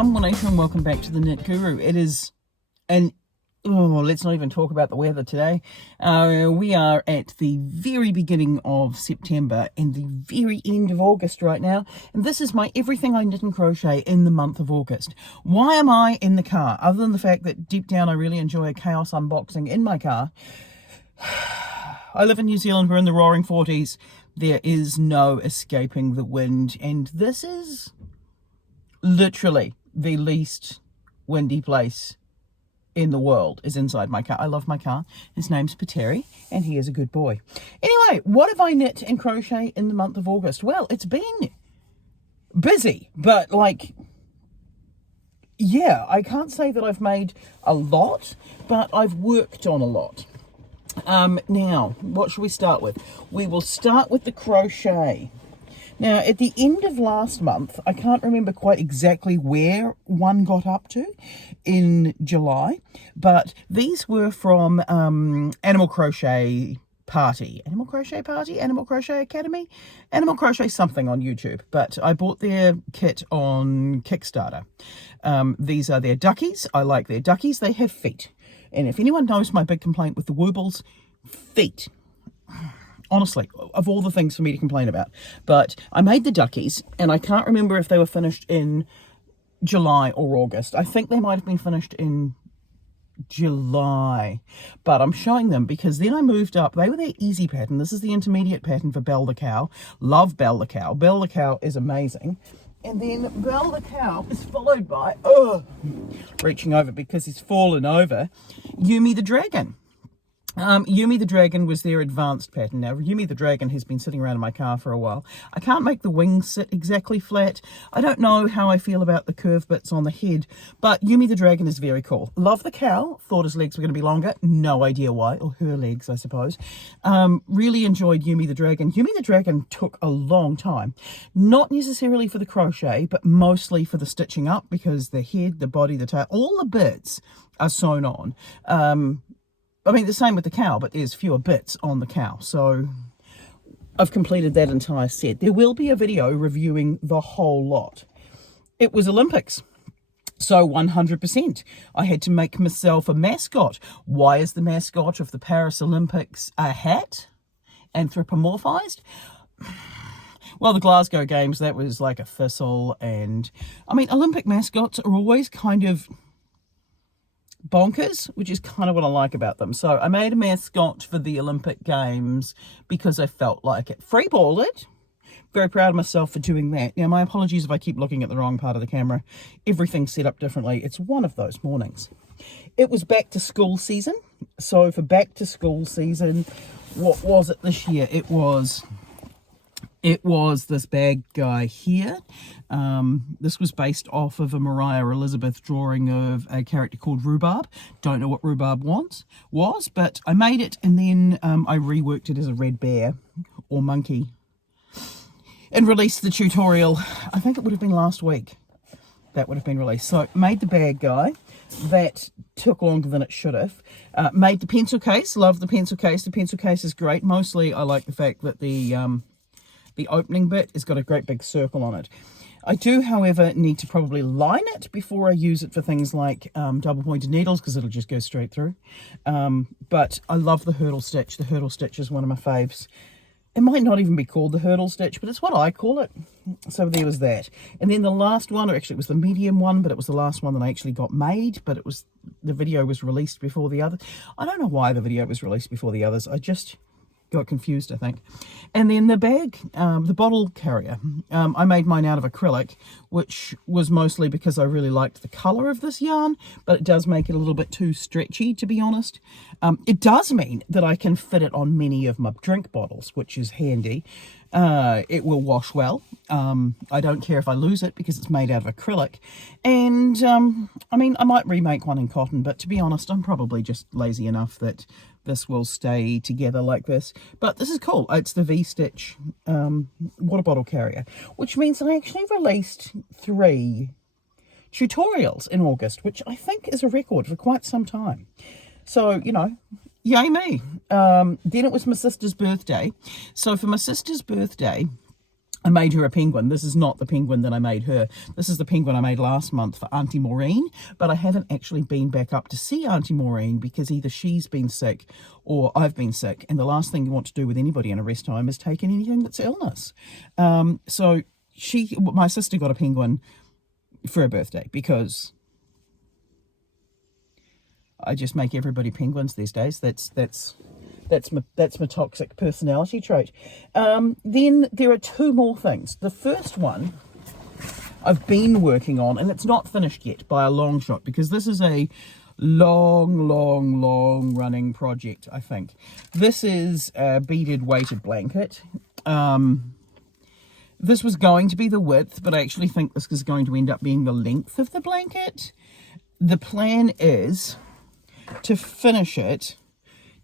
I'm Monisha and welcome back to the Knit Guru. It is let's not even talk about the weather today. We are at the very beginning of September and the very end of August right now. And this is my everything I knit and crochet in the month of August. Why am I in the car? Other than the fact that deep down I really enjoy a chaos unboxing in my car. I live in New Zealand, we're in the roaring 40s. There is no escaping the wind. And this is literally the least windy place in the world is inside my car. I love my car. His name's Pateri and he is a good boy. Anyway, what have I knit and crochet in the month of August? Well, it's been busy, but yeah, I can't say that I've made a lot, but I've worked on a lot. Now, what should we start with? We will start with the crochet. Now, at the end of last month, I can't remember quite exactly where one got up to in July, but these were from Animal Crochet Party, Animal Crochet Academy, Animal Crochet something on YouTube, but I bought their kit on Kickstarter. These are their duckies. I like their duckies. They have feet. And if anyone knows my big complaint with the Woobles, feet. Honestly, of all the things for me to complain about. But I made the duckies, and I can't remember if they were finished in July or August. I think they might have been finished in July. But I'm showing them because then I moved up. They were their easy pattern. This is the intermediate pattern for Belle the Cow. Love Belle the Cow. Belle the Cow is amazing. And then Belle the Cow is followed by, reaching over because he's fallen over, Yumi the Dragon. Yumi the Dragon was their advanced pattern. Now, Yumi the Dragon has been sitting around in my car for a while. I can't make the wings sit exactly flat. I don't know how I feel about the curved bits on the head, but Yumi the Dragon is very cool. Love the Cow. Thought his legs were going to be longer. No idea why. Or her legs, I suppose. Really enjoyed Yumi the Dragon. Yumi the Dragon took a long time. Not necessarily for the crochet, but mostly for the stitching up because the head, the body, the tail, all the bits are sewn on. I mean, the same with the cow, but there's fewer bits on the cow. So I've completed that entire set. There will be a video reviewing the whole lot. It was Olympics. So 100%. I had to make myself a mascot. Why is the mascot of the Paris Olympics a hat? Anthropomorphized? Well, the Glasgow Games, that was like a thistle. And I mean, Olympic mascots are always kind of bonkers, which is kind of what I like about them. So I made a mascot for the Olympic Games because I felt like it. Freeballed it. Very proud of myself for doing that. Now, my apologies if I keep looking at the wrong part of the camera. Everything's set up differently. It's one of those mornings. It was back to school season. So for back to school season, what was it this year? It was this bag guy here. This was based off of a Mariah Elizabeth drawing of a character called Rhubarb. Don't know what Rhubarb was, but I made it and then I reworked it as a red bear or monkey and released the tutorial. I think it would have been last week that would have been released. So made the bag guy. That took longer than it should have. Made the pencil case. Love the pencil case. The pencil case is great. Mostly I like the fact that the opening bit has got a great big circle on it. I do, however, need to probably line it before I use it for things like double pointed needles because it'll just go straight through. But I love the hurdle stitch. The hurdle stitch is one of my faves. It might not even be called the hurdle stitch, but it's what I call it. So there was that. And then the last one, or actually it was the medium one, but it was the last one that I actually got made, but the video was released before the other. I don't know why the video was released before the others. I just got confused, I think. And then the bag, the bottle carrier, I made mine out of acrylic, which was mostly because I really liked the color of this yarn, but it does make it a little bit too stretchy, to be honest. It does mean that I can fit it on many of my drink bottles, which is handy. It will wash well. I don't care if I lose it because it's made out of acrylic. And I mean, I might remake one in cotton, but to be honest, I'm probably just lazy enough that this will stay together like this. But this is cool. It's the V-Stitch water bottle carrier, which means I actually released 3 tutorials in August, which I think is a record for quite some time. So, you know, yay me. Then it was my sister's birthday. So for my sister's birthday, I made her a penguin. This is not the penguin that I made her. This is the penguin I made last month for Auntie Maureen, but I haven't actually been back up to see Auntie Maureen because either she's been sick or I've been sick, and the last thing you want to do with anybody in a rest home is take in anything that's illness. So my sister got a penguin for her birthday because I just make everybody penguins these days. That's my toxic personality trait. Then there are two more things. The first one I've been working on, and it's not finished yet by a long shot, because this is a long running project, I think. This is a beaded weighted blanket. This was going to be the width, but I actually think this is going to end up being the length of the blanket. The plan is to finish it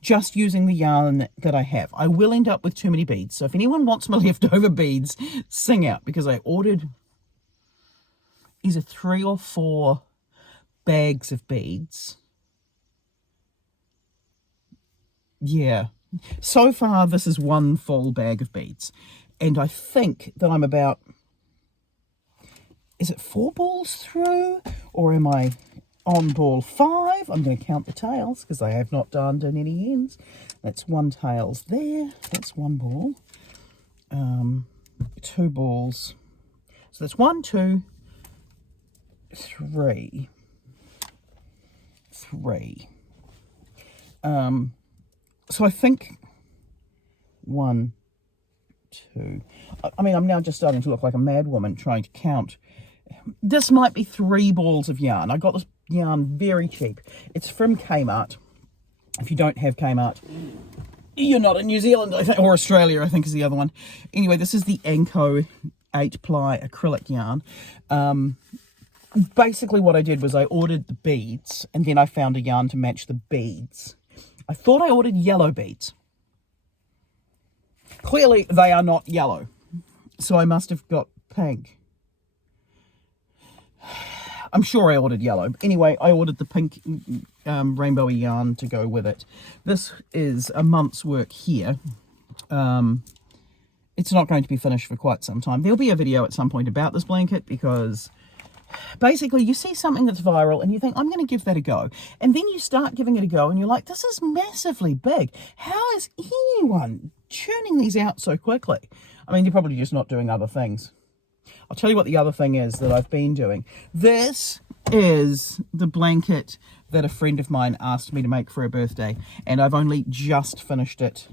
just using the yarn that I have. I will end up with too many beads, so if anyone wants my leftover beads, sing out, because I ordered either 3 or 4 bags of beads. Yeah, so far this is one full bag of beads, and I think that I'm about, is it 4 balls through, or am I on ball 5? I'm going to count the tails because I have not done any ends. That's 1 tails there. That's 1 ball. 2 balls. So that's 1, 2, 3. 3. So I think 1, 2. I mean, I'm now just starting to look like a mad woman trying to count. This might be 3 balls of yarn. I got this yarn very cheap. It's from Kmart. If you don't have Kmart, you're not in New Zealand, I think, or Australia, I think is the other one. Anyway, this is the Anko 8-ply acrylic yarn. Basically what I did was I ordered the beads, and then I found a yarn to match the beads. I thought I ordered yellow beads. Clearly they are not yellow, so I must have got pink. I'm sure I ordered yellow. Anyway, I ordered the pink rainbowy yarn to go with it. This is a month's work here. It's not going to be finished for quite some time. There'll be a video at some point about this blanket, because basically you see something that's viral and you think, I'm going to give that a go. And then you start giving it a go and you're like, this is massively big. How is anyone churning these out so quickly? I mean, you're probably just not doing other things. I'll tell you what the other thing is that I've been doing. This is the blanket that a friend of mine asked me to make for her birthday, and I've only just finished it.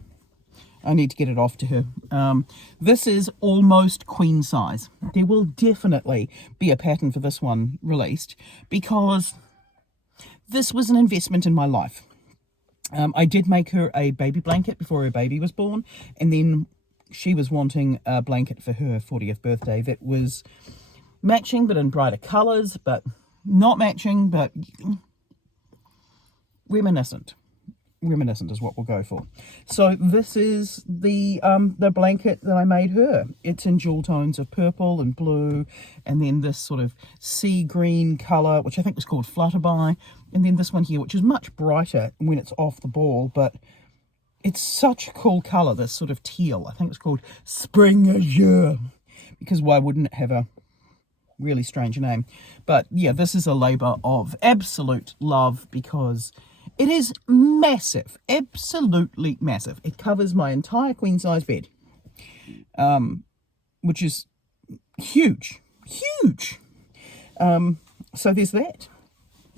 I need to get it off to her. This is almost queen size. There will definitely be a pattern for this one released, because this was an investment in my life. I did make her a baby blanket before her baby was born, and then she was wanting a blanket for her 40th birthday that was matching but in brighter colours, but not matching, but reminiscent. Reminiscent is what we'll go for. So this is the blanket that I made her. It's in dual tones of purple and blue, and then this sort of sea green colour, which I think was called Flutterby, and then this one here, which is much brighter when it's off the ball, but it's such a cool colour, this sort of teal. I think it's called Spring Azure, because why wouldn't it have a really strange name? But yeah, this is a labour of absolute love, because it is massive, absolutely massive. It covers my entire queen size bed, which is huge, huge. So there's that.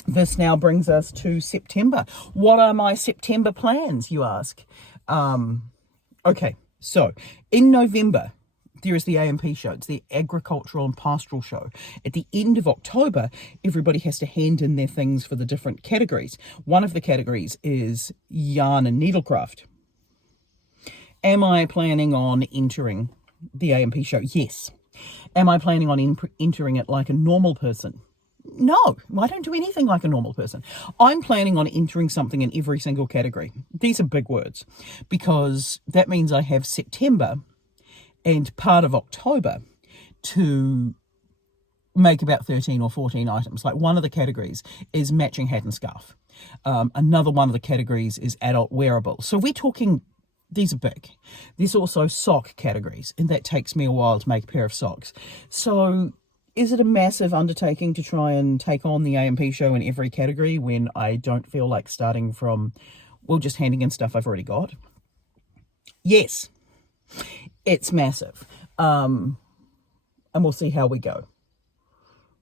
This now brings us to September. What are my September plans, you ask? Okay, so in November, there is the AMP show. It's the Agricultural and Pastoral Show. At the end of October, everybody has to hand in their things for the different categories. One of the categories is yarn and needlecraft. Am I planning on entering the AMP show? Yes. Am I planning on entering it like a normal person? No, I don't do anything like a normal person. I'm planning on entering something in every single category. These are big words, because that means I have September and part of October to make about 13 or 14 items. Like, one of the categories is matching hat and scarf. Another one of the categories is adult wearable. So we're talking these are big. There's also sock categories, and that takes me a while to make a pair of socks. So is it a massive undertaking to try and take on the A&P show in every category when I don't feel like starting from, well, just handing in stuff I've already got? Yes, it's massive. And we'll see how we go.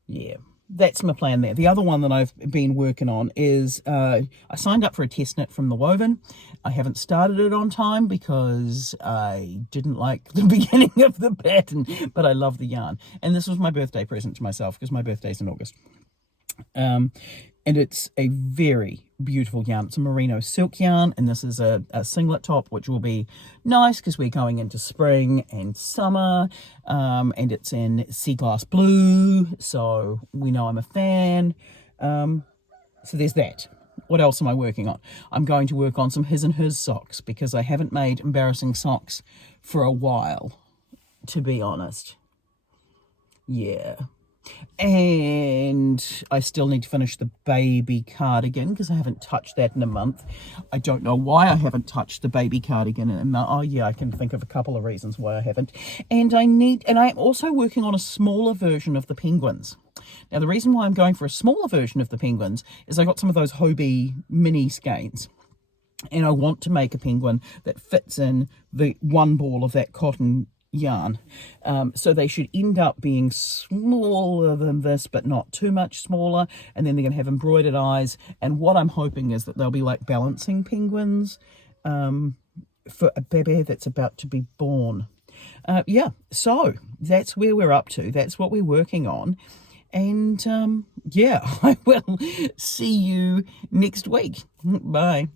Yeah, that's my plan there. The other one that I've been working on is I signed up for a test knit from The Woven. I haven't started it on time because I didn't like the beginning of the pattern, but I love the yarn. And this was my birthday present to myself because my birthday's in August. And it's a very beautiful yarn. It's a merino silk yarn, and this is a singlet top, which will be nice because we're going into spring and summer, and it's in sea glass blue, so we know I'm a fan. So there's that. What else am I working on? I'm going to work on some his and hers socks because I haven't made embarrassing socks for a while, to be honest. Yeah. And I still need to finish the baby cardigan because I haven't touched that in a month. I don't know why I haven't touched the baby cardigan in a month. Oh yeah, I can think of a couple of reasons why I haven't. And I'm also working on a smaller version of the penguins. Now the reason why I'm going for a smaller version of the penguins is I got some of those Hobie mini skeins. And I want to make a penguin that fits in the one ball of that cotton yarn, so they should end up being smaller than this, but not too much smaller, and then they're going to have embroidered eyes, and what I'm hoping is that they'll be like balancing penguins for a baby that's about to be born. Yeah, so that's where we're up to. That's what we're working on, and yeah, I will see you next week. Bye.